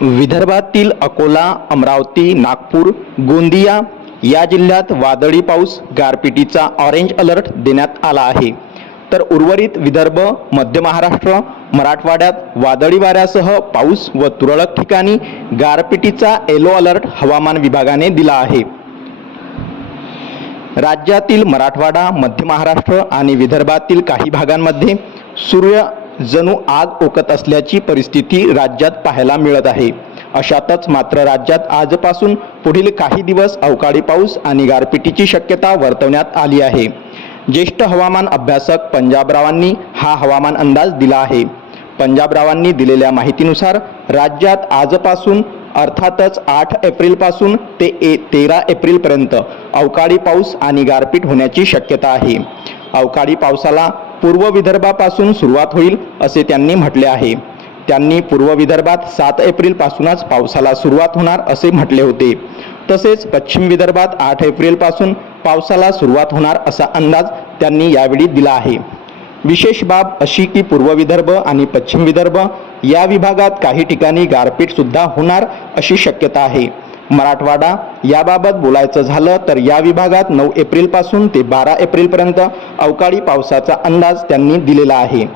विदर्भातील अकोला अमरावती नागपूर गोंदिया या जिल्ह्यात वादळी पाऊस गारपिटीचा ऑरेंज अलर्ट देण्यात आला आहे. तर उर्वरित विदर्भ मध्य महाराष्ट्र मराठवाड्यात वादळी वाऱ्यासह पाऊस व तुरळक ठिकाणी गारपिटीचा येलो अलर्ट हवामान विभागाने दिला आहे. राज्यातील मराठवाडा मध्य महाराष्ट्र आणि विदर्भातील काही भागांमध्ये सूर्य जणू आग ओकत असल्याची परिस्थिती राज्यात पाहायला मिळत आहे. अशातच मात्र राज्यात आजपासून पुढील काही दिवस अवकाळी पाऊस आणि गारपिटीची शक्यता वर्तवण्यात आली आहे. ज्येष्ठ हवामान अभ्यासक पंजाबरावांनी हा हवामान अंदाज दिला आहे. पंजाबरावांनी दिलेल्या माहितीनुसार राज्यात आजपासून अर्थातच आठ एप्रिलपासून ते ए तेरा एप्रिलपर्यंत अवकाळी पाऊस आणि गारपीट होण्याची शक्यता आहे. अवकाळी पावसाला पूर्व विदर्भापासून सुरुवात होईल असे त्यांनी म्हटले आहे. त्यांनी पूर्व विदर्भात सात एप्रिलपासूनच पावसाला सुरुवात होणार असे म्हटले होते. तसेच पश्चिम विदर्भात आठ एप्रिलपासून पावसाला सुरुवात होणार असा अंदाज त्यांनी यावेळी दिला आहे. विशेष बाब अशी की पूर्व विदर्भ आणि पश्चिम विदर्भ या विभागात काही ठिकाणी गारपीटसुद्धा होणार अशी शक्यता आहे. मराठवाडा याबाबत बोलायचं झालं तर या विभागात नऊ एप्रिलपासून ते बारा एप्रिलपर्यंत अवकाळी पावसाचा अंदाज त्यांनी दिलेला आहे.